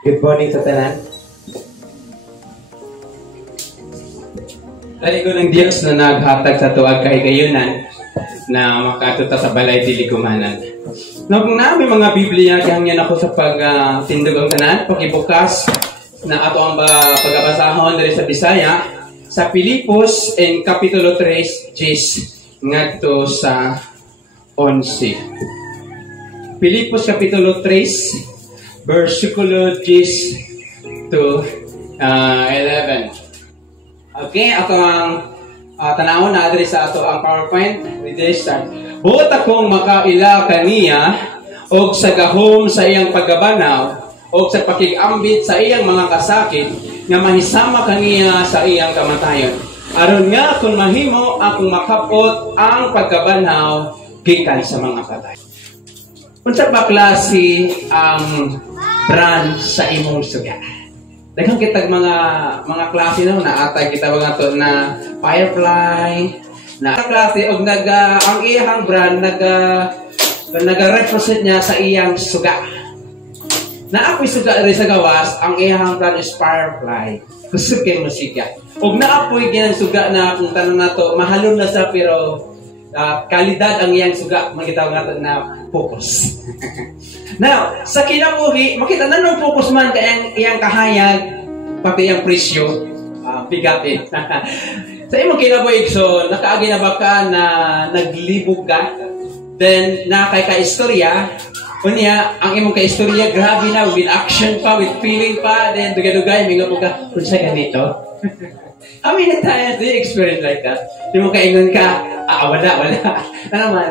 Good morning sa tanan. Lali ko ng Diyos na naghatag sa tuwag kahigayunan na makatuta sa balay dili kumanan. No, kung namin mga Biblia, kahangyan ako sa pagtindog ang tanan, pakibukas na ato ang pagabasahon diri sa Bisaya, sa Pilipos en Kapitulo 3, ngadto sa 11. Pilipos Kapitulo 3, versikulo 10 to 11. Okay, ato ang tanawon na adres sa ato ang PowerPoint. With this start. Buot akong makaila kaniya og sa gahom sa iyang paggabanaw og sa pakigambit sa iyang mga kasakit nga mahisama kaniya sa iyang kamatayon. Aron nga kung mahimo akong makapot ang paggabanaw gikan sa mga patay. Unsa ba klase ang brand sa imong suga? Daghang kitag mga klase na atay kita mga to na Firefly na klase og ang iyang brand naga-represent niya sa iyang suga. Na ako'y suga rin sa gawas, ang iyang brand is Firefly. Kusog kay musika. Og naapoy gyud suga na kung tanong nato mahalon na sa pero kalidad ang iyang suga, magitawag natin na focus. Now, sa kinabuhi, makita na nung focus man kaya iyang kahayag, pati iyang presyo, bigatin. Sa imong kinabuhi, so, nakaagi na ba ka na naglibog ka? Then, nakay-ka-istorya, unya, ang imong ka-istorya, grabe na, with action pa, with feeling pa, then, dugay-dugay, mingo po ka, kung siya ganito. How many times do you experience like that? Di mo kaingon ka, wala. Ano man?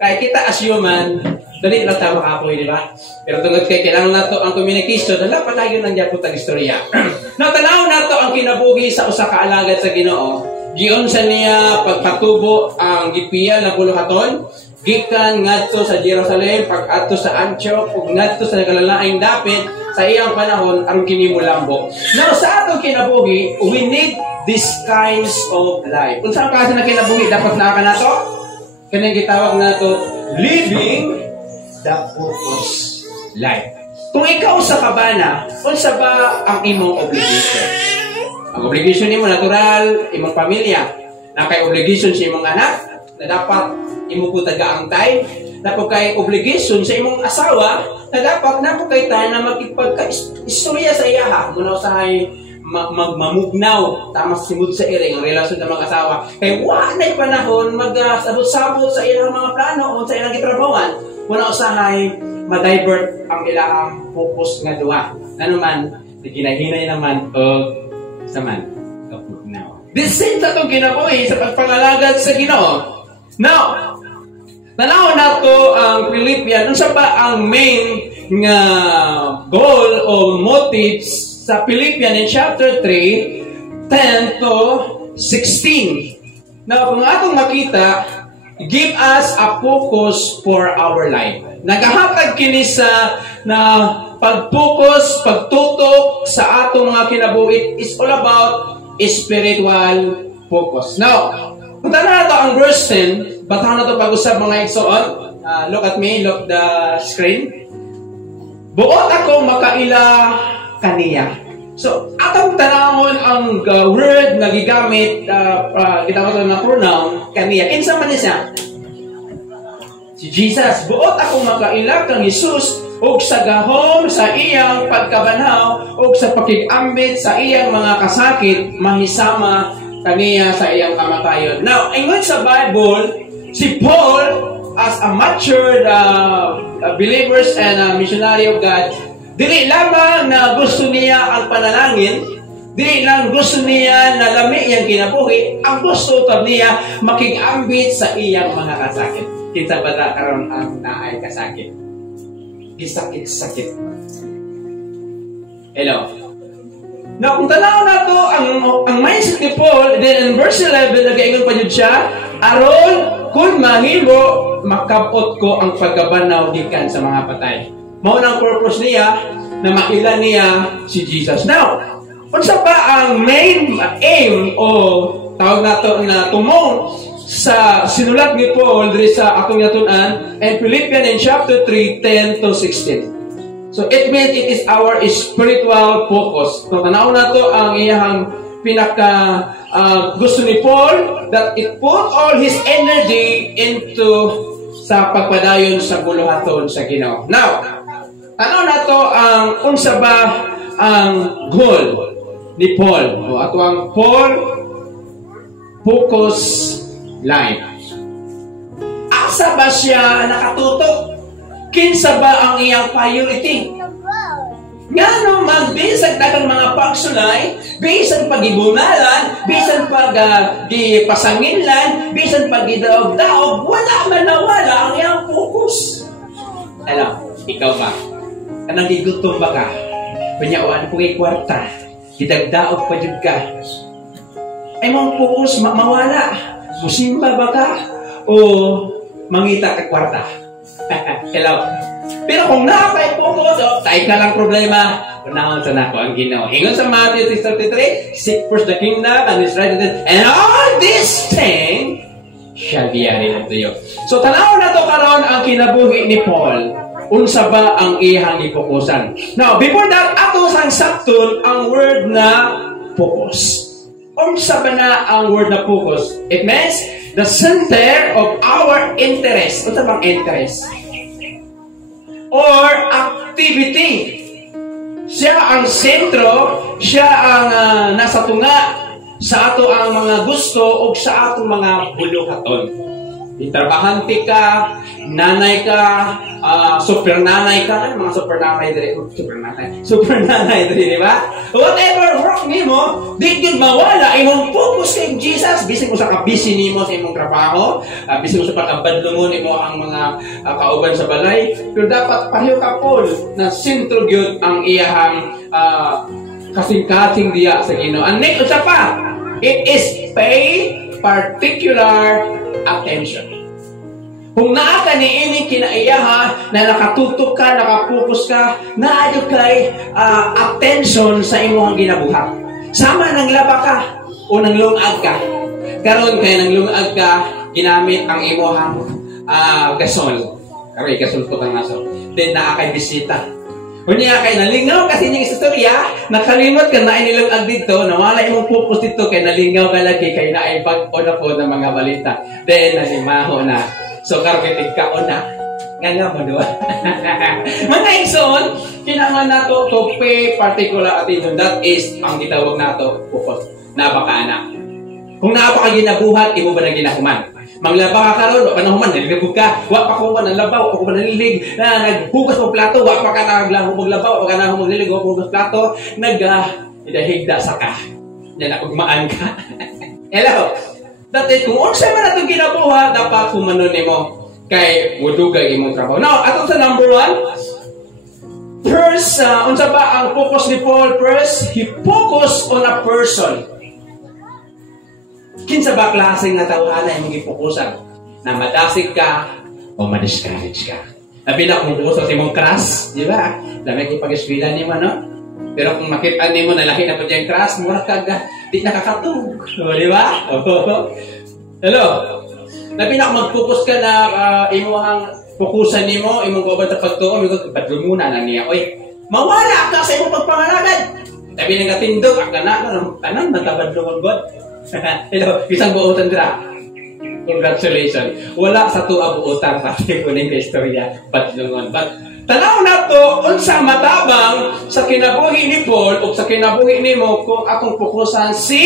Kaya kita as human, dali lang tayo makapoy, di ba? Pero tungkol kay kailangan nato ang communication, dala pa tayo ng putang istorya. Natanaw nato ang kinabuhi sa usa ka alagad sa Ginoo. Giyon sa niya pagpatubo ang gipiya na buluhaton, gikan ngadto sa Jerusalem, pag-adto sa Antioch, ug ngadto sa nagalalaing dapit sa iyang panahon aron kini mulambo. Now sa atong kinabuhi, we need these kinds of life. Kung saan klase na kinabuhi dapat naa ka nato? Kanang gitawag nato living the purpose life. Kung ikaw sa kabana, unsa ba ang imong obligation? Ang obligation nimo natural, imong pamilya. Na kay obligation sa imong anak na dapat imo po taga-angtay. Dapat kay obligation sa imong asawa na dapat napukay tayo na makipagka-istorya sa iyaha. Muna usahay mamugnaw tama simud sa iring ang relasyon ng mga asawa. Kay wanay panahon mag-sabot-sabot sa ilang mga plano o sa ilang gitrabawan. Muna usahay ma-divert ang ilang focus nga duwa. Ano man, ginahinay naman o saman kapugnaw. This same sa itong kinabuhi sa pagpangalagad sa Ginoo. Now, tanaw na to ang Philippians. Ano ba ang main nga goal o motives sa Philippians in chapter 3, 10 to 16? Now, kung atong makita, give us a focus for our life. Nagahatag kini sa na pag-focus, pagtutok sa atong mga kinabuhi is all about spiritual focus. Now, kung tanaw na to ang verse 10, batahan na ito pag-usap mga igsoon. Look at me, look the screen. Buot ako makaila kaniya. So, atong tanawon ang word na gigamit, gitawag na pronoun, kaniya. Kinsa man niya? Si Jesus. Buot ako makaila kang Jesus og sa gahom sa iyang pagkabanaw og sa pakigambit sa iyang mga kasakit mahisama kaniya sa iyang kamatayon. Now, ingon sa Bible, si Paul, as a matured believers and missionary of God, dili lamang na gusto niya ang panalangin, dili lang gusto niya na lami iyang kinabuhi, ang gusto tab niya makigambit sa iyang mga kasakit. Kita ba na karon ang naay kasakit? Kisakit-sakit. Hello? Now, kung tanaw na to, ang mindset ni Paul, then in verse 11, nag-ingon pa yun siya, aron kung mahimo, makapot ko ang paggabanaw gikan sa mga patay. Mao nang purpose niya na makita niya si Jesus. Now, unsa pa ang main aim o tawag nato na tumong sa sinulat ni Paul diri sa atong yatun-an in Philippians in chapter 3, 10 to 16. So it means it is our spiritual focus. So tanaw na to ang iyang pinaka gusto ni Paul, that it put all his energy into sa pagpadayon sa buluhaton sa Ginoo. Now, tanaw na to ang unsa ba ang goal ni Paul. O ato ang Paul focus line. Asa ba siya nakatutok? Kinsa ba ang iyang priority? Nga naman, bisag dagang mga pagsulay, bisag pagibunalan, bisag pagipasanginlan, bisag pagidaog-daog, wala man nawala ang iyang focus. Alam, ikaw ba? Kanang gigutom ba ka? Panyawaan kong ikwarta, gidagdaog pa jud ka. Ay mong focus mawala. Musimba ba ka? O mangita ka kwarta? Hello. Pero kung nakaka-focus, tayo ka lang problema, unahan sa nako ang Ginoo. Ingon sa Matthew 6:33, seek first the kingdom and His righteousness, and all this thing shall be added unto you. So, tanaw na to karon ang kinabuhi ni Paul. Unsa ba ang iyang ipokusan? Now, before that, ato sang sabton ang word na focus. Unsa ba na ang word na focus? It means the center of our interest. Unsa bang interest? Or activity. Siya ang sentro, siya ang nasa tunga sa ato ang mga gusto o sa ato mga buluhaton. Itrabahante ka, nanay ka, super nanay ka, mga super nanay dire, di ba? Whatever work nimo, di mawala imong focus kay Jesus. Bisig mo sa kabisi nimo sa imong trabaho, bisig mo sa pagkabadlo mo nimo ang mga kauban sa balay, pero dapat pareho ka Paul na sentro gyud ang iyahang kasing-kasing diya sa Ginoo. And next usa pa, it is pay particular attention. Kung naa ka ni ining kinaiyaha na nakatutok ka, nakapokus ka, naadyo kay attention sa imong ginabuhat. Sama nang laba ka o nang lungag ka. Karon kay nang lungag ka, ginamit ang imong gasol. Kaya gasol ko kang naso. Then naa kay bisita. Unya kay nalingaw kasi ning istorya, nakalimot ka na inilungag dito, nawala imong focus dito kay nalingaw ka lagi kay naay bag-o na po ng mga balita. Then nalimaho na. So, karokitig ka o na. Nga mo doon. Mga igsoon, kailangan nato to pay particular attention. That is, ang gitawag nato, focus. Napaka-anak. Kung napaka-ginabuhat, imo ba na ginahuman? Manglaba ka karon, wa pa nahuman, nalilibog ka. Wa pa ko man nalabaw, wa pa nalilig. Naghugas mo plato, wa pa ka naglabaw, wa ka na humaglilig, wa pa hugas plato. Idahigda sa ka. Yan, nakugmaan ka. Hello? Dati, kung unsa man atong ginabuhat, dapat kumanon nimo kay mudugay imong trabaho. Now, ato sa number 1, first, unsa ba ang focus ni Paul? First, he focused on a person. Kinsa ba klaseng nga tawhana imong gifokusan? Na madasig ka o ma-discourage ka? Labi na kung focus sa imong crush, di ba? Lamay ipag-eskwela nimo, no? Pero kung makita nimo na lahi na po diyang crush, mura ka di nakakatug. O, di ba? Hello? Labi na kung mag-focus ka na imuhang fokusan nimo, imong gawad sa pagtuon, padlumunan na niya. Oy, mawala ka sa imong pagpangalanan. Labi na katindog, ang tanan, natabadlungan God. Hello? Isang buotan dira. Congratulations. Wala sa tuwa buotan sa kuning istorya, padlungan. But, tanaw na to, unsa matabang sa kinabuhi ni Paul o sa kinabuhi nimo kung akong fokusan si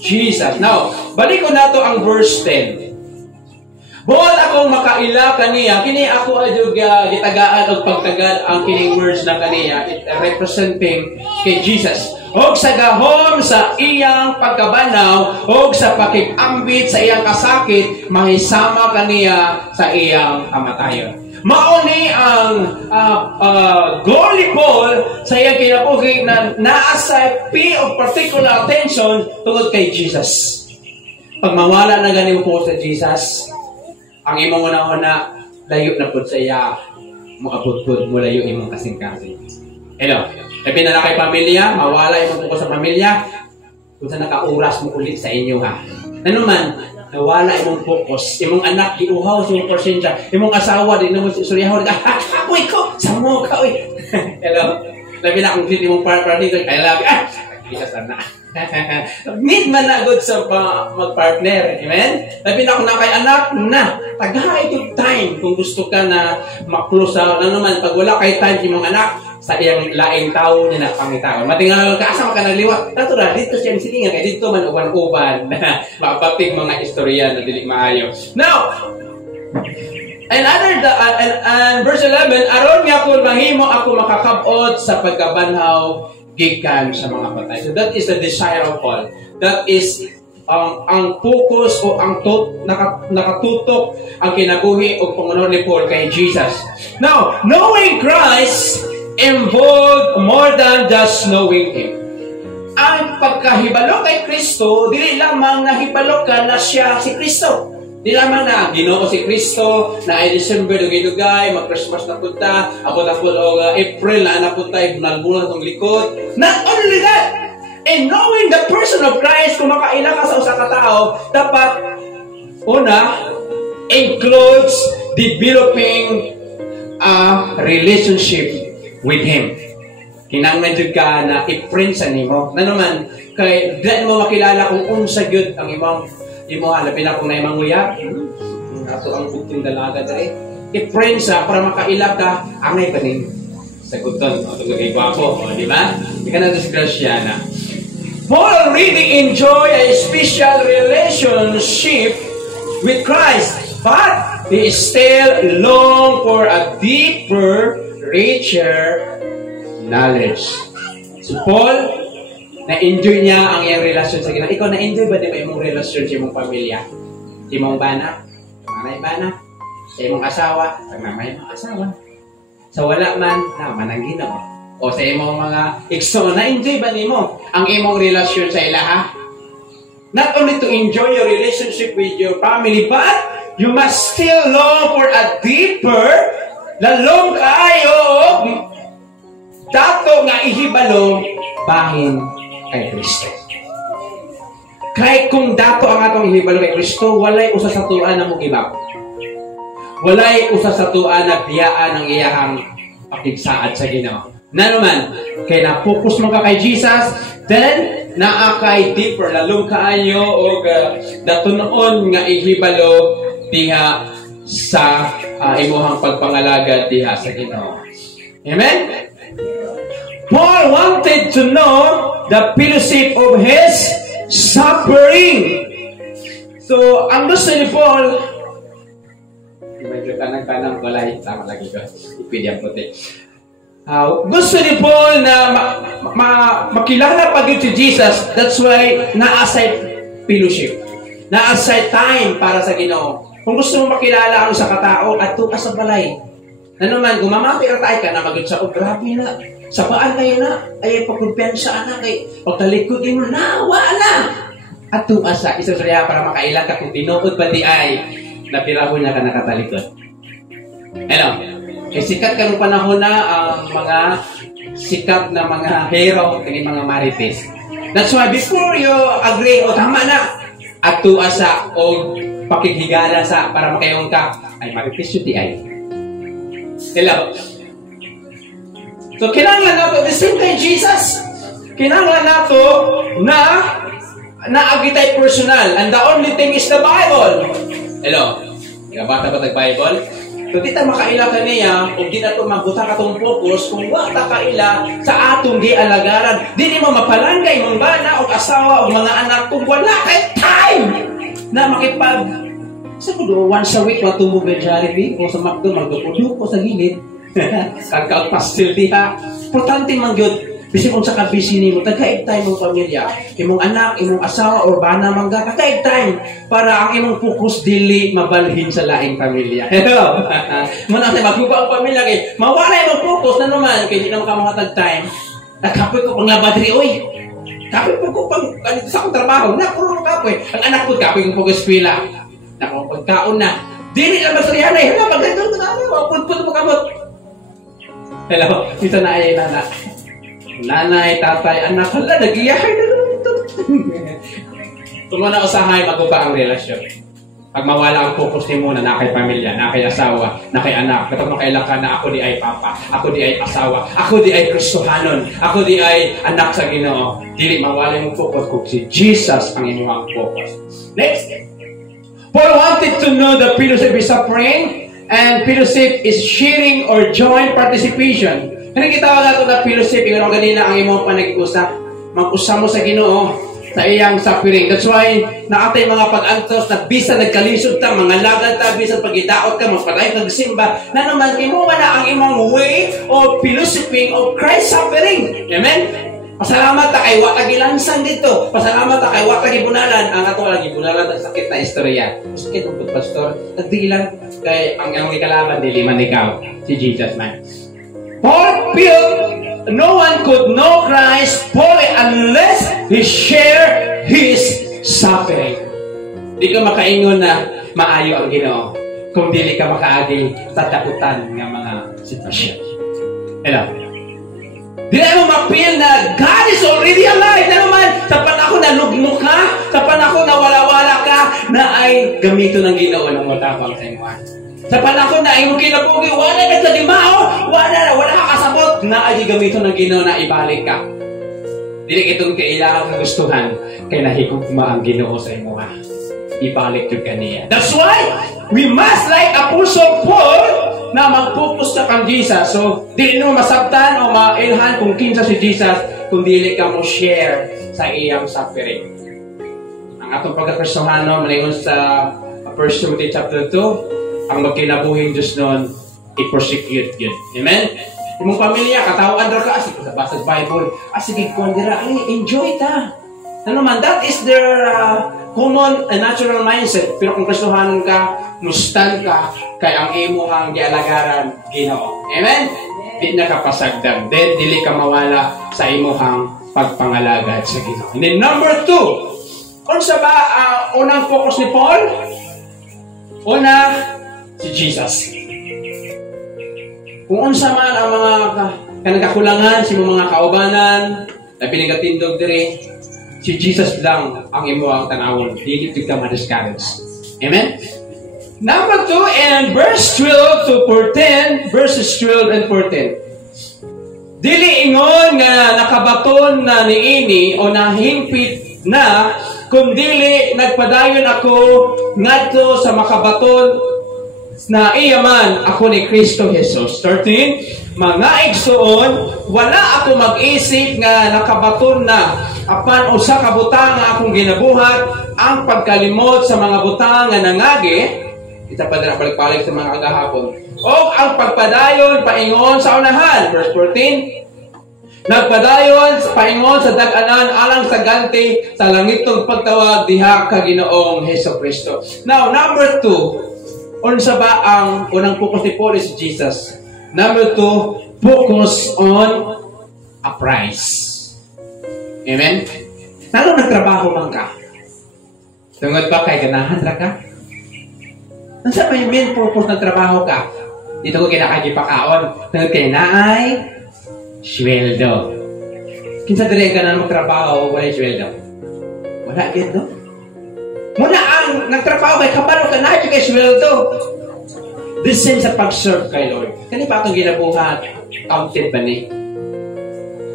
Jesus. Now, balik ko na to ang verse 10. Buwan akong makaila kaniya, kini ako adyo gitagaan o pagtagad ang kining words na kaniya, it representing kay Jesus. Og sa gahom sa iyang pagkabanaw, og sa pakikambit sa iyang kasakit, mahisama kaniya sa iyang kamatayon. Mauni ang goal ni Paul sa iyang kinabuhi na naasay pay of particular attention tungod kay Jesus. Pag mawala na ganin po sa Jesus, ang imong una-una, layo na po sa iya, makapudpud mo layo imong kasing-kasing. Hello? Labi na kay pamilya, mawala imong po sa pamilya, kung sa nakauras mo ulit sa inyo ha. Ano man, nawala imong focus, imong anak, iuhaw sa imong persensya, imong asawa, di naman suryahon, apoy ko, samo ka, uy. Hello? Labi na kung hindi mong partner dito, I love you. Isa sana. Need man na good sa mag-partner. Amen? Labi na kung na kay anak, tagahay yung time kung gusto ka na mag-close out. Ano naman, pag wala kay time yung mga anak, sa iyang laing tao niya na pangitao. Matingal ka, asa ka nagliwa. Natural, dito siya yung silingan, kaya dito man uban-uban. Mapapig mga istorya na dili maayo. Now, and verse 11, aron nga kung mahimo ako makakabot sa pagkabanhaw gikan sa mga patay. So that is the desire of Paul. That is ang focus o ang nakatutok ang kinabuhi o pangunaw ni Paul kay Jesus. Now, knowing Christ involved more than just knowing Him. Ang pagkahibalo kay Kristo, dili lamang nahibalo ka na siya si Kristo. Di lamang na Ginoo si Kristo na ay December dugay-dugay, mag-Christmas na punta, ako o April na napunta, bunal-bunal itong likod. Not only that, and knowing the person of Christ, kung makaila ka sa usa ka tao, dapat una, includes developing a relationship with Him. Kinanglan jud ka na i-friend sa nimo. Na naman, kay dili mo makilala kung unsa gyud ang imong halapin na kung na imong nguya. Ato ang bugtong dalaga dere. I-friend sa para makaila ka angay pa ning saguton. O tugay gwapo, di ba? Di ka na disgrasya. Paul really enjoy a special relationship with Christ, but he still long for a deeper, richer knowledge. So Paul, na-enjoy niya ang iyang relasyon sa Ginoo. Ikaw, na-enjoy ba din mo imong relasyon sa imong pamilya? Sa imong bana? Sa manay bana? Sa imong asawa? Sa mamay mong asawa? Sa wala man, naman ang Ginoo. O sa imong mga ikso, na-enjoy ba nimo ang imong relasyon sa ilaha? Not only to enjoy your relationship with your family, but you must still long for a deeper, lalong kayo, dato nga ihibalo, bahin kay Kristo. Kaya kung dato ang atong ihibalo kay Kristo, walay usa sa tuan na mong ibaw. Walay usa sa tuan na biyaan ng iyahang pakigsaad sa Ginoo. Na naman, kaya na-focus mo ka kay Jesus, then, naakay deeper, lalong kaayo, o datunoon nga ihibalo diha sa imuhang pagpangalaga diha sa Ginoo. Amen? Paul wanted to know the fellowship of his suffering. So, ang gusto ni Paul, medyo kanang-kanang balay, tama lagi ko, ipili ang puti. Gusto ni Paul na makilala pag si Jesus. That's why na-aside fellowship. Na-aside time para sa Ginoo. Kung gusto mo makilala ang sa katao, ato ka sa balay. Ano man, gumamapir tayo ka na magod sa grabe na. Sa paan kayo na, ay pagkumpiyansa na, kay pagtalikotin mo na, wala. Ato ka sa isasaya para makailan ka kung tinuod ba di ay napirahon na ka nakatalikod. Hello? Eh, sikat ka ng panahon na ang mga sikat na mga hero, kani mga marites. That's why before you agree, o tama na, ato asa o pakikigala sa para makayong ka, ay marites yun di ay. Hello? So, kinanglan nato, the same kay Jesus, kinanglan nato na naagitay personal, and the only thing is the Bible. Hello? Bata ba tag-Bible? So, di ta makaila ka niya, kung di na ito magbuta ka itong focus, kung wata kaila sa atong di alagaran, di mo mapalangay mong bana o asawa o mga anak kung wala kay time na makipag sa kudo, once a week matubog ng Jollibee o sa McDo, magdupo sa gilid. Kagka-pastil diha. Importante man yun. Bisi kung sa kabisi ni mo, tagaig time mong pamilya. Imong anak, imong asawa, o bana mangga, tagaig time para ang imong focus dili mabalhin sa laing pamilya. Hello? Muna tayo, magbuba ang pamilya kay mawala imong focus na naman, kaya di na makamakatag time. Nagkapoy ko pang labadri, oy. Kapoy ko pang, sa akong trabaho, puro mo kapoy. Ang anak ko, kapoy ko pag-eskwila. Pagkaon na. Dili na masarihan na, hala, magandang put mo kamot. Hello? Ito na ay nana. Nanay, tatay, anak, hala, nag-iyahay na naman ito. Kung muna usahay, magbuba ang relasyon. Pag mawala ang focus ni muna na kay pamilya, na kay asawa, na kay anak, kapag makailangan na ako di ay papa, ako di ay asawa, ako di ay Kristohanon, ako di ay anak sa Ginoo, dili mawala yung focus kung si Jesus ang inyong focus. Next. Paul wanted to know the fellowship is suffering and fellowship is sharing or joint participation. Kaya kitawag nato na fellowship, yung ganina ang imong panag-usap, mag-usap mo sa Ginoo, sa iyang suffering. That's why, na atay mga pag-antos, na bisa nagkalisod ta, mga lagad ta, bisa pag-idaot ka, magpatay kag simba, na naman, imo na ang imong way of fellowshipping of Christ suffering. Amen? Pasalamat ta kay wa tagilansan dito. Pasalamat ta kay wa tagibunalan. Ang ato lagi bunalan ang sakit na istorya. Sakit ang pastor. Nagdilan kay ang ikalaban dili man ikaw si Jesus man. Paul felt no one could know Christ fully unless he share his suffering. Di ka makaingon na maayo ang Ginoo kung dili ka makaagi sa takutan ng mga sitwasyon. Hello? Di na mo mapil na God is already alive. Na naman, sa panahon na lugmo ka, sa panahon na wala-wala ka, na ay gamito ng Ginoo ng matapang sa inyo. Sa panahon na imo kinabuhi, wala ka sa dimao, wala ka kasabot, na ay gamito ng Ginoo na ibalik ka. Dili itong kailangan kagustuhan, kay nahigugma ang Ginoo sa imo. Ibalik yun kaniya. That's why, we must like Apostle Paul, na mag-focus ka kang Jesus. So, dili mo masabtan o mailhan kung kinsa si Jesus kung dili ka mo share sa iyang suffering. Ang atong pagkakristohano, malingon sa 1 Timothy chapter 2, ang magkinabuhing Diyos noon, i-persecute yun. Amen? Imong pamilya, katawaan ra ka, sige, sa basa sa Bible, sige, kondira, enjoy ta. Ano man, that is their common and natural mindset. Pero kung kristohanon ka, mustan ka, kay ang imo ang gialagaran Ginoo. Amen? Di na ka pasagdan. Then, dili ka mawala sa imo ang pagpangalagad sa Ginoo. And then, number 2, kung sa ba, unang focus ni Paul? Una, si Jesus. Kung unsa man ang mga kanagakulangan, si mga kaubanan, na pinagatindog dire, si Jesus lang ang imo ang tanawon. Dili ka ma-discourage. Amen? Number 2, and verse 12 to 14, verses 12 and 14. Dili ingon nga nakabaton na niini o nahimpit na, kundili nagpadayon ako ngadto sa makabaton na iyaman ako ni Kristo Jesus. 13, mga igsoon, wala ako mag-isip nga nakabaton na apan usa ka butang nga akong ginabuhat ang pagkalimot sa mga butang nga nangagi. Kita pa na balik-balik sa mga agahapon. O ang pagpadayon paingon sa unahan. Verse 14, nagpadayon paingon sa dag-anan alang sa ganti sa langitong pagtawag diha ka Ginoong Hesukristo. Now, number 2, unsa ba ang unang focus ni Paul is Jesus? Number 2, focus on a prize. Amen? Nalo nagtrabaho man ka? Tungod ba kay ganahan ra ka? Ano sa may main purpose ng trabaho ka? Dito ko kinakagipakaon. Tungod kay naay sweldo. Kinsa dire ka na magtrabaho wala sweldo? Wala gid no? Muna ang nagtrabaho kay kabalo ka na kay sweldo. The same sa pag-serve kay Lord. Kani pa itong ginabuhat, counted ba ni?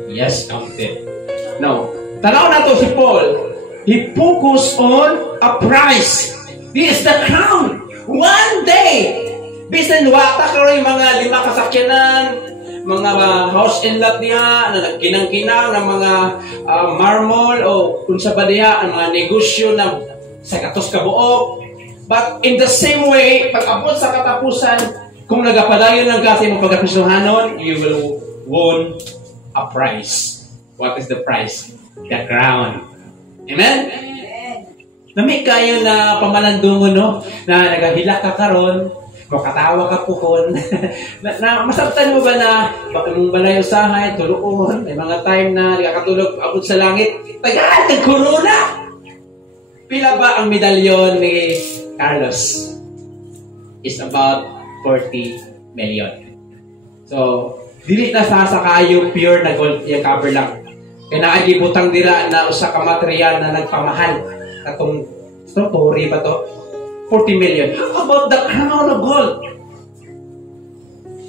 Yes, counted. No. Tanaw na to si Paul. He focused on a prize. This is the crown. One day, bisan wata ka rin mga 5 kasakyanan, mga house and lot niya, na nagkinang-kinang ng mga marmol o kung sa ba niya, ang mga negosyo na sa katos kabuok. But in the same way, pag abot sa katapusan, kung nagapadayon ng kasi mong pagkakristohanon, you will won a prize. What is the prize? The crown. Amen? Nami kayo na pamalandungon, no? Na nagahila ka karon, makatawa ka pukon. na masabtan mo ba na mong balay usahay, tuluon, may mga time na nakakatulog abot sa langit, tagaan ng corona! Pila ba ang medalyon ni Carlos? Is about 40 million. So, dili na sasakayo pure na gold yung cover lang. Kaya naagibutang dira na usa ka material na nagpamahal. Katong story ba to? 40 million. How about the crown of gold?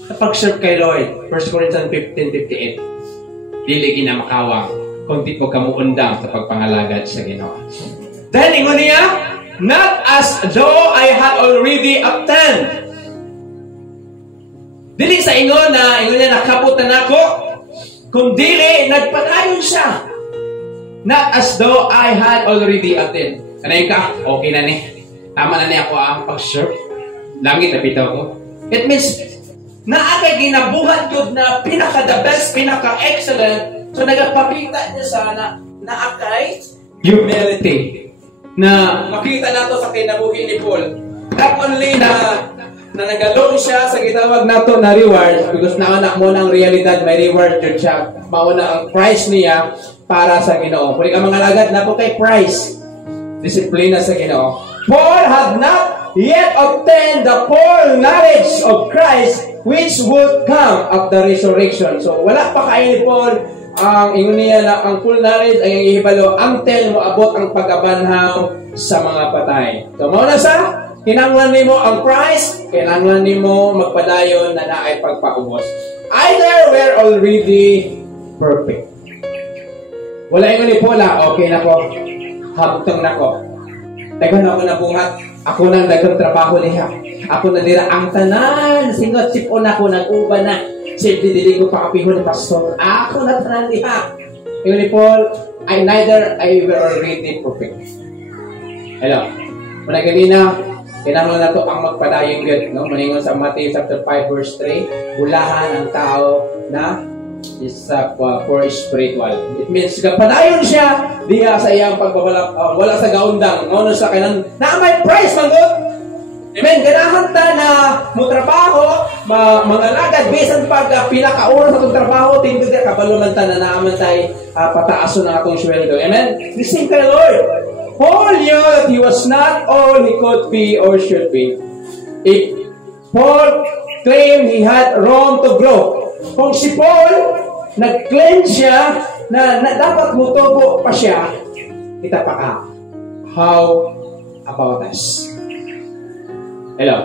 Kapag-serve kay Lord, 1 Corinthians 15:58, dili ginamakawang kung di ko kamuundang sa pagpangalagad sa Ginoo. Then, ingon niya, not as though I had already obtained. Dili sa ingon niya nakabutan ako, kung dili, nagpadayon siya. Not as though I had already obtained. Kanayin ka, okay na ni. Tama na niya ako ang pag-serve. Langit na bitaw ko. It means, naakay ginabuhat yun na pinaka-the best, pinaka-excellent. So, nagpapita niya sana na akay humility. Na makita nato sa kinabuhi ni Paul. Not only na nagalong siya sa gitawag nato na reward, because naanak mo ng realidad, may reward yun siya. Mauna ang price niya para sa Ginoo. Kung ang mga lagad na po kay price, disiplina sa Ginoo. Paul had not yet obtained the full knowledge of Christ which would come at the resurrection. So, wala pa kayo ni Paul ang ingon niya na ang full knowledge ay ang ihibalo until moabot ang pag-abanhaw sa mga patay. So, mauna sa kinanglan nimo ang price, kinanglan nimo magpadayon na naay pagpaubos. Either we're already perfect. Wala ingon ni Paul, okay na ko. Habutang na ko. Dagan ako na buhat. Ako nang dagang trabaho niya. Ako na dira ang tanan. Singot sipon ako, nag-uba na. Silbi-dili ko pa kapihon ni pastor. Ako na tanan niya. Ingon ni Paul, I were already perfect. Hello. Muna ganina, kinanglan na to ang magpadayong God. No? Maningon sa Matthew chapter 5 verse 3, bulahan ang tao na is for spiritual. It means padayon siya diha sa iyang pagbabalak, wala sa gaundang ngono sa kanan na may price manggod. Amen. Ganahan ta na mo trabaho mga lagad bisan pag pinakauna sa tong trabaho tingod ka kabalo man ta na naaman tay pataason ang atong sweldo. Amen. Listen kay Lord. Paul knew that he was not all he could be or should be. If Paul claimed he had room to grow, kung si Paul nag-claim siya na dapat mutubo pa siya, kita pa ka. How about us? Hello?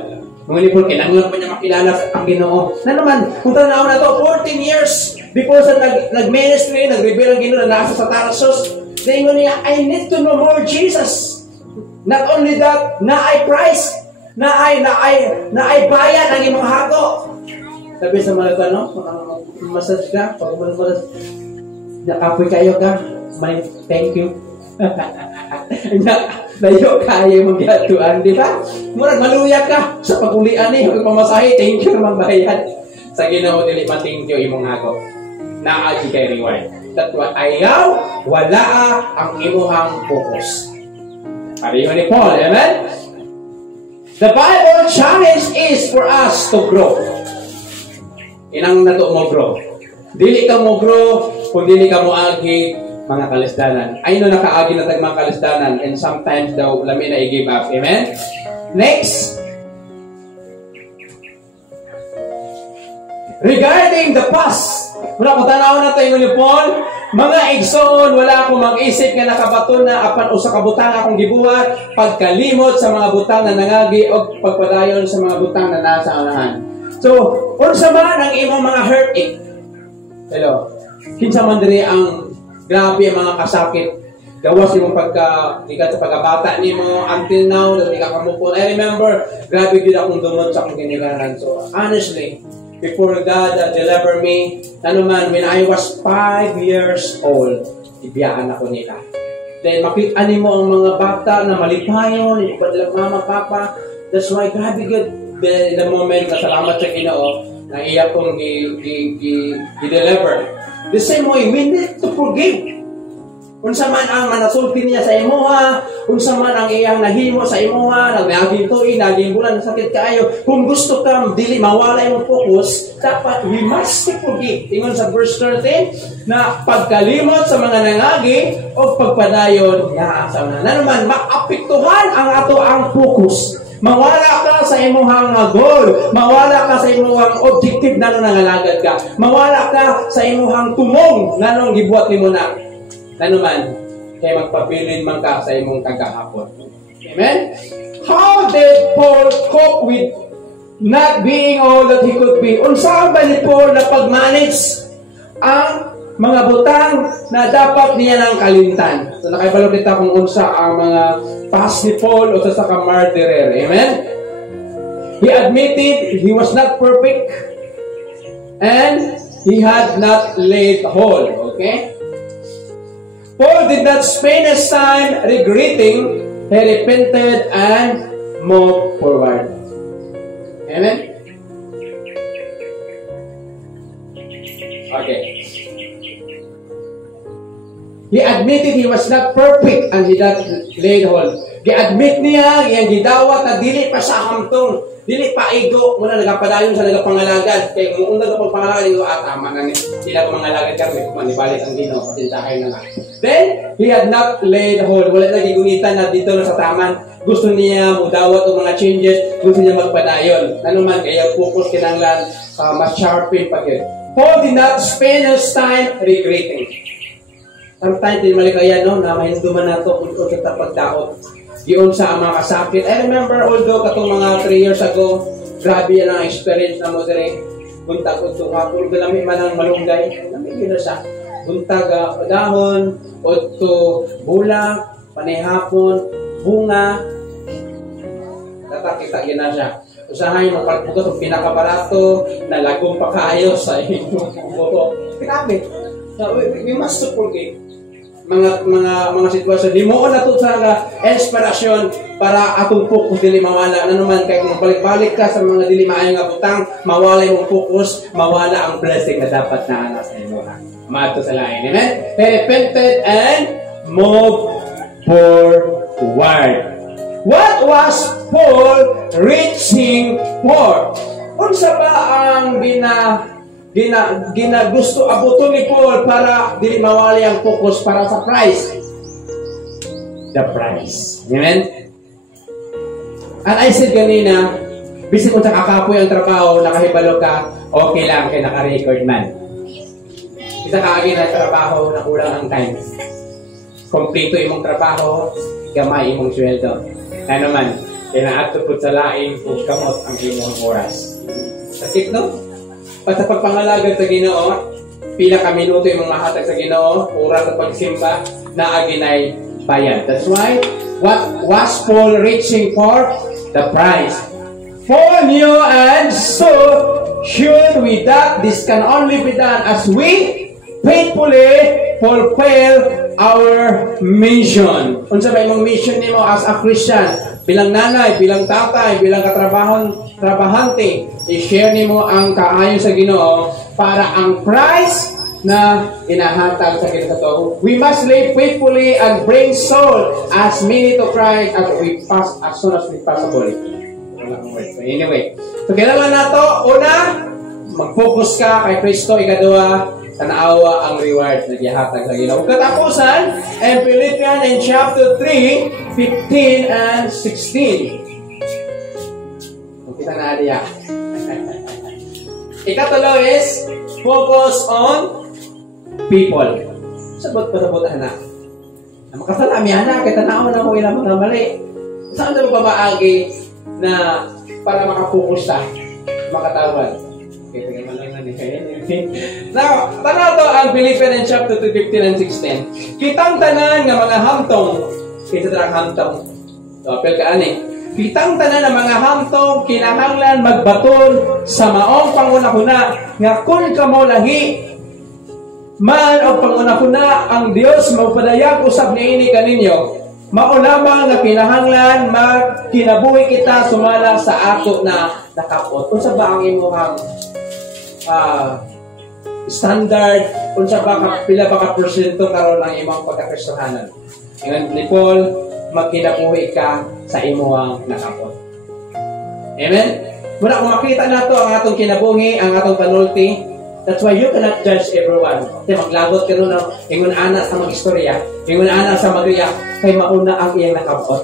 Kung hindi Paul, kailangan pa niya makilala ang Ginoo. Na naman, kung tanaw na to, 14 years before sa nag-ministry, nag-reveal ang Ginoo na nasa sa Tarsus, sabi niya, I need to know more Jesus. Not only that, na ay price, na ay bayan ang imong hago. Sabi sa mga ano, massage ka, pag massage, nakapoy kayo ka, may thank you. Layo kayo magyatuan, di ba? Murag maluya ka sa pagulian eh, pamasahe, thank you naman bayad. Sa Ginoo dili pa thank you imong hago. Naa kay reward. That what ayaw, wala ang imuhang focus. Pareho ni Paul, amen? The Bible challenge is for us to grow. Inang nato mo grow. Dili ka mo grow kung dili ka mo agi mga kalisdanan. Ay no nakaagi na tag mga kalisdanan and sometimes daw lami na i-give up. Amen? Next. Regarding the past. Wala ko tanaw na tayo ni Paul. Mga igsoon, wala akong mag-isip nga nakabaton na apan usa ka butang akong gibuhat, pagkalimot sa mga butang na nangagi o pagpadayon sa mga butang na nasa anahan. So, unsa man ang imong mga heartache? Hello. Kinsa man diri ang grabe ang mga kasakit. Gawas imong ikat sa pagkabata nimo until now, dili ka kamupon. I remember, grabe gyud akong dumot sa akong ginikanan. So, honestly, before God delivered me, naman, when I was 5 years old, ibiyaan ako nila. Then, makita nimo ang mga bata na malipayon, ipadala mama, papa. That's why, grabe good. Then, in the moment, kasalamat sa Ginoo, na iya kong i-deliver. The same way, we need to forgive. Unsa man ang manasulti niya sa imuha, unsa man ang iyang nahimo sa imuha, nagaging tuig, naging bulan, sakit kaayo. Kung gusto ka, dili mawala yung focus, dapat we must forgive. Ingon sa verse 13, na pagkalimot sa mga nangagi o pagpadayon nga sa una. Na naman, maapektuhan ang ato ang focus. Mawala ka sa imuhang goal. Mawala ka sa imuhang objective na nung nangalagad ka. Mawala ka sa imuhang tumong na nung gibuhat ni mo na. Nanuman, kaya magpabilin man ka sa imong kagahapon. Amen? How did Paul cope with not being all that he could be? Unsa ba ni Paul na pag-manage ang mga butang na dapat niya nang kalimtan? So nakaibalog kita kung unsa ang mga past ni Paul o sa ka-martyrer. Amen? He admitted he was not perfect and he had not laid hold. Okay? Paul did not spend his time regretting. He repented and moved forward. Amen? Okay. He admitted he was not perfect and he not laid hold. Gi-admit niya, yung gidawat na dili pa sa hamtong, dili pa igo, muna nagapadayon sa nagapangalagad. Kaya kung nagapangpangalagad, ito, tama na ni, sila kung mangalagad kami, kung manibalik ang Ginoo, patintahay na nga. Then, he had not laid hold. Wala na gigunitan na dito na sa taman. Gusto niya mudawat o mga changes, gusto niya magpadayon. Ano man, kaya focus kinanglan, mas sharpen pa yun. Paul did not spend his time regretting. Sometimes, din malikaya, no, na mahinduman na ito kung sa tapagdaot. Yun sa mga kasakit. I remember, although katong mga 3 years ago, grabe yan ang experience na mo dire. Buntag o ito, kung galami man ang malunggay, namin yun na siya. Buntag dahon, o ito, bulak, panihapon, bunga, tatakita yun na siya. Usahay mo, pagpugot ang pinakabarato, na lagong pakaayos sa inyong buto. Grabe. So, we must support it. Mga sitwasyon. Di mo na ito sa inspirasyon para atong focus dili mawala. Ano naman, kaya kung balik-balik ka sa mga dili maayong nga butang, mawala yung focus, mawala ang blessing na dapat na anak sa inyo. Maato sa lain. Amen? He repented and moved forward. What was Paul reaching for? Unsa ba ang gusto abuton ni Paul para dili mawali ang focus para sa prize? The prize. Amen? And I said kanina, bisig kung sa kakapoy ang trabaho, nakahibalo ka, okay lang, kaya naka-record man. Isa kaagin ang trabaho, nakulang ang time. Kompleto imong trabaho, gamay imong sweldo. Ano man, kinaadto po sa laing kung kamot ang imong oras. Sakit, no? At sa pagpangalagad sa Ginoo, pila ka minuto yung mahatag sa Ginoo, oras sa pagsimba, na aginay bayan. That's why, what was Paul reaching for? The prize. Paul knew and so should we that this can only be done as we faithfully fulfill our mission. Unsa ba imong mission nimo as a Christian? Bilang nanay, bilang tatay, bilang trabahante, i-share nimo ang kaayon sa Ginoo para ang prize na inahatag sa Ginoo. We must live faithfully and bring soul as many to Christ as soon as we possible. Anyway, so kailangan nato, una, mag-focus ka kay Kristo, ikaduha, tanawa ang reward na gihatag sa Ginoo. Katapusan, in Philippians in chapter 3, 15 and 16. Kita na diya. Ikatulo is focus on people. Sabot pa na. Makasalami na, kita tanawa na ko ilang mga mali. Saan na mababaagi na para makapokus ta, makatawad? Now, tanaw to ang Philippians chapter 2, 15 and 16. Kitang tanan nga mga hamtong, kita tarang hamtong. So, apel ka ani. Kitang tanan nga mga hamtong, kinahanglan magbaton sa maong pangunahuna, nga kung kamo lahi, man o pangunahuna, ang Dios magpadayag usab niini kaninyo, maulamang nga kinahanglan, magkinabuhi kita sumala sa ato na nakapot. Unsa ba ang imuhang standard, unsa ba pila ba ka porsyento karon ang imong pagkakristohanan? Ingon ni Paul, magkinabuhi ka sa imong nakapot. Amen? Muna kung makita nato ang atong kinabuhi, ang atong panulti, that's why you cannot judge everyone. Kasi maglagot ka nun, ingon ana sa mag-istorya, ingon ana sa mag-riyak, kay mauna ang iyang nakapot.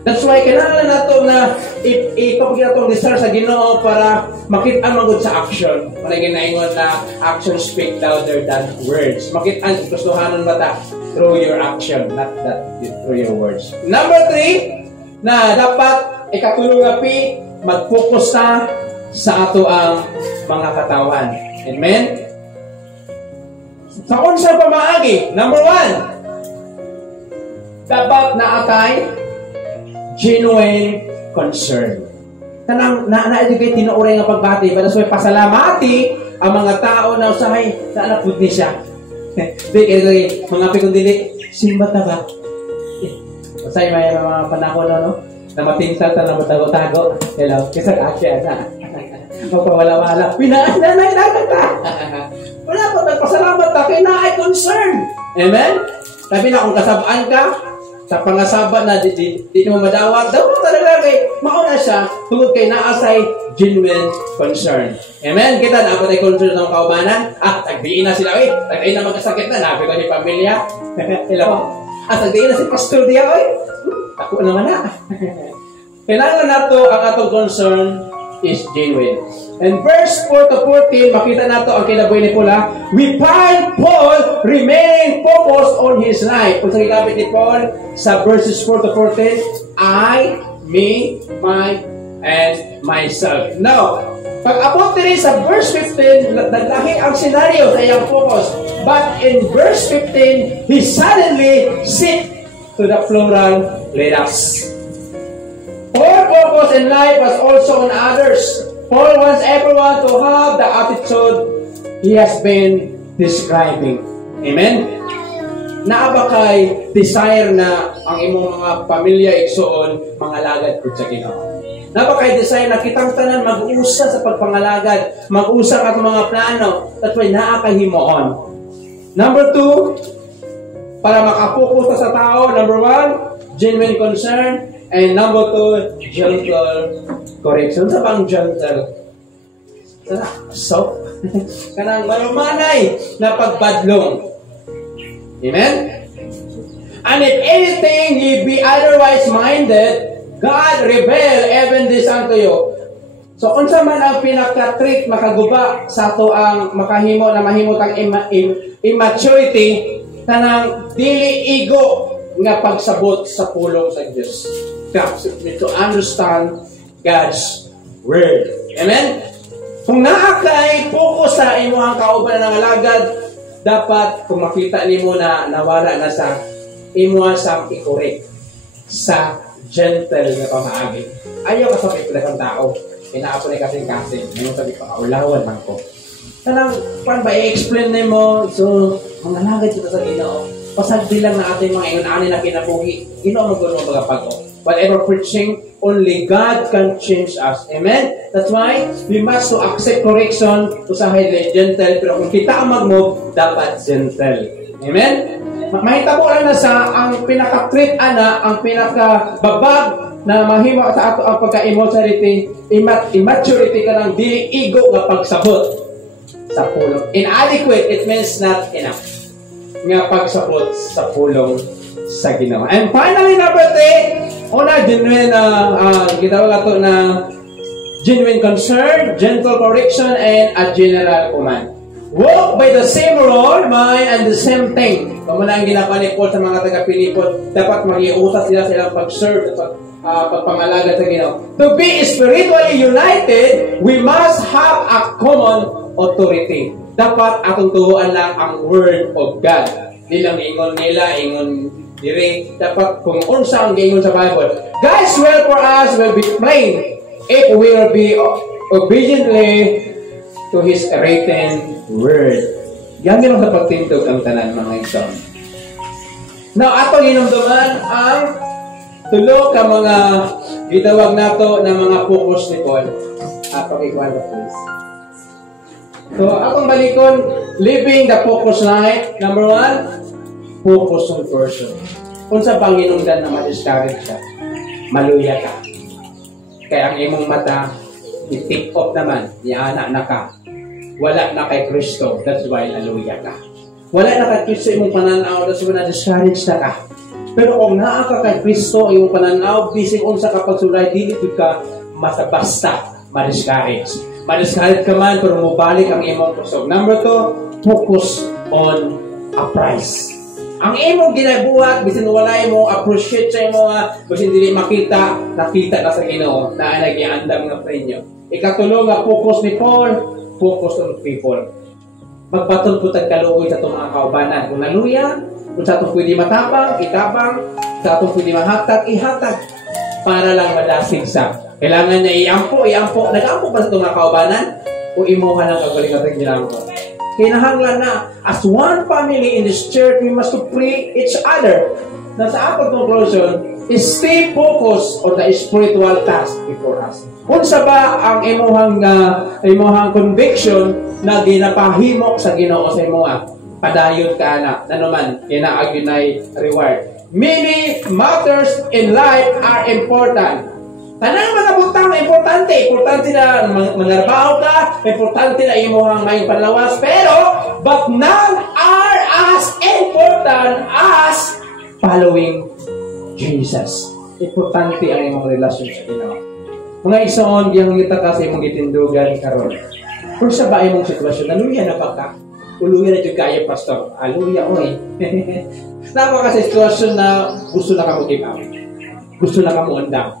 That's why kailangan nato na ipapagyan itong desire sa Ginoo para makita magod sa action. Para ginaingon na action speak louder than words. Makita ang gustuhanan ba ta? through your action, not that through your words. Number 3, na dapat ikatulong api, mag-focus sa ato ang mga katawan. Amen? Sa unsa pa maagi, number 1, dapat naatay genuine concern. Kanang na-educate tinuoray nga pagbati, pero so pasalamati ang mga tao na usahay na anak ni siya. Di kaya mga pikong dili, simba ta ba? Usahay may mga panahon no? Na matintal ta na matago-tago. Hello, kisag asya na. Magpawala-wala. Pinaan na ta. Wala pa, pasalamat ta, kaya na ay concern. Amen? Sabi na kung kasabaan ka, sa pangasaba na di mo madawat, daw talaga kay mauna siya tungod kay naasay genuine concern. Amen? Kita na ako tayo concern ng kaubanan. Tagdiin na sila, tagdiin na magkasakit na, nabi ko ni pamilya. Hello? Tagdiin na si pastor diya, ako naman na. Kailangan na to, ang atong concern is genuine. And verse 4 to 14, makita nato ang kinabuhi ni Paul. We find Paul remaining focused on his life. Kung sa gigabit ni Paul sa verses 4 to 14, I, me, my, and myself. Now, pag-abot din sa verse 15, naglahi ang senaryo sa iyang focus. But in verse 15, he suddenly sit to the plural letters. Paul's focus in life was also on others. Paul wants everyone to have the attitude he has been describing. Amen? Naabakay desire na ang imong mga pamilya igsuon mga lagad pud sa Ginoo. Naabakay desire na kitang tanan mag-usa sa pagpangalagad, mag-usa ang mga plano, that's why naa kay himuon. Number 2, para makapokus sa tao, number 1, genuine concern. And number 2, gentle correction. Sa bang gentle? So, kanang malumanay na pagbadlong. Amen? And if anything ye be otherwise minded, God reveal even this unto you. So, unsa man ang pinaka-trick makaguba sa ato ang makahimo na mahimutang immaturity, kanang dili ego nga pagsabot sa pulong sa Diyos. To understand God's Word. Amen? Kung naakay focus sa imuhang kauban ng alagad, dapat kung makita nimo na nawala na sa imuha sa i-correct sa gentle na pamaagi. Ayaw ka sa pipilakang tao. Pinaapo na kasing-kasing. Ngayon sabi ko, ulawan lang ko. Tanang, paano ba i-explain nimo? So, mga alagad ito sa Ginoo. Pasagdi lang na ating mga ingon-ani na kinabuhi. Ginoo magulong mga pag-o. Whatever preaching, only God can change us. Amen? That's why we must to accept correction, usahay gentle, pero kung kita ang mag-move, dapat gentle. Amen? Mahitabo lang na sa ang pinaka-treat ang pinaka-babag na mahimo sa ato ang pagka-immaturity, immaturity ka ng di ego nga pagsabot sa pulong. Inadequate, it means not enough. Nga pagsabot sa pulong sa Ginoo. And finally, number 3, una, genuine, gitawag ato na genuine concern, gentle correction, and a general command. Walk by the same rule, mind, and the same thing. Kung muna ang ginagawa ni Paul sa mga taga-Pilipon, dapat mag-iusas sila silang pag-serve at pagpangalaga sa Ginoo. To be spiritually united, we must have a common authority. Dapat atong tuhuan lang ang Word of God. Di lang ingon nila, ingon diri. Dapat kung unsa ang giingon sa Bible. God's will for us will be plain if we will be obediently to His written Word. Yan yung sa pagtindog ang tanan mga igsoon. Now, atong hinumduman ang tulo ka mga gitawag nato na mga focus ni Paul. Pakikuan na please. So, atong balikon, living the focus life. Number 1, focus on person. Kung sa panginungdan na ma-discourage ka, maluya ka. Kaya ang imong mata, i-take off naman, i-anak na ka. Wala na kay Kristo, that's why maluya ka. Wala na kay Kristo imong pananaw, that's why na-discourage na ka. Pero kung naa ka kay Kristo, imong pananaw, bisig unsa ka pagsulay, dili ka basta ma-discourage. Ma-discourage ka man, pero mubalik ang imong kusog. Number 2, focus on a prize. Ang imong ginabuhat, bisin wala mo appreciate sa imo, bisin dili makita, nakita na sa Ginoo na nagiandam nga prenyo. Ikatulo nga focus ni Paul, focus on people. Magbaton po tag kaluoy sa itong mga kaubanan. Kung naluya, kung sa itong pwede matapang, itabang, sa itong pwede mahatag, ihatag. Para lang madasig sa. Kailangan niya iampo. Nag-ampo ba sa itong mga kaubanan? O imuha ng kagaling-galing nilang ko. Kinahanglan na, as one family in this church, we must to pray each other. Na sa ating conclusion, is stay focused on the spiritual task before us. Kung sa ba ang imuhang conviction na ginapahimo sa Ginoo sa imuha, padayon ka na naman, kinaaginay reward. Many matters in life are important. Tanang mga butang importante. Importante na manarbaho ka, importante na imuhang may panlawas, pero but none are as important as following Jesus. Importante ang imong relasyon sa Ginoo. Mga igsoon, giyang kita kasi imong gitindugan karon. Kung sa ba imong sitwasyon, naluya na ba ka? Uluya na dyan kaya, pastor. Aluya, oy. Tama ka sa sitwasyon na gusto na ka mo give up. Gusto na ka mo undang.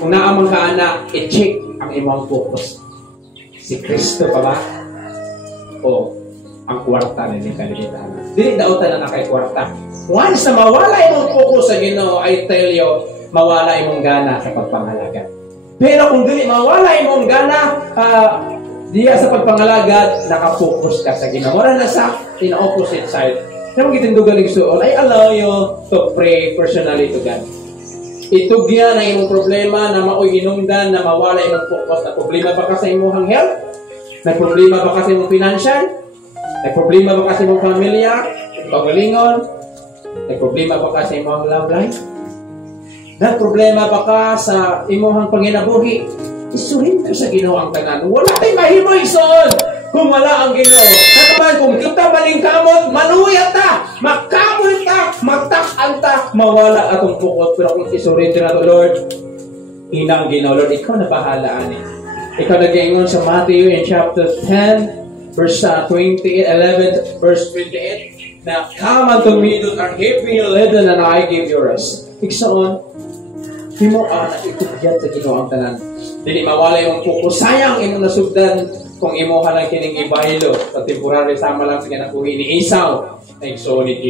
Kung naamang ka na, i-check ang imong focus. Si Kristo pa ba? O ang kwarta na hindi kalimitan. Dili daw na kay kwarta. Once na mawala imong focus sa Ginoo, I tell you, mawala imong gana sa pagpangalaga. Pero kung dili mawala imong gana, diya sa pagpangalaga, nakafocus ka sa Ginoo. Wala na sa in opposite side. Kaya magitindugan ng suon, I allow you to pray personally to God. Itugya na imong problema na maoy inungdan na mawala imong focus. Na problema ba ka sa imong health? Na problema ba ka sa imong financial? Na problema ba ka sa imong pamilya? Pagalingon? Na problema ba ka sa imong love life? Na problema ba ka sa imong panginabuhi? Isuhin ka sa Ginoo ang tanan. Wala tayong mahimo ison kung wala ang Ginoo. Kataman, kung kita malingkamot, maluyat ta, makamot ta, magtakan ta, mawala atong pukot. Pero kung isurrender na to, Lord, ina ang Ginoo, Lord, ikaw na bahala, ani. Ikaw nag-iingon sa Matthew in chapter 10, verse 11, verse 28, na, come unto me that are heavy laden, and I give you rest. Iksaon, himo na itugyan sa Ginoo ang tanan. Dili mawala yung focus. Sayang imong nasugdan kung imo ka lang kining ibaylo sa temporary sama lang sa kinabuhi ni Esau. Nagsunit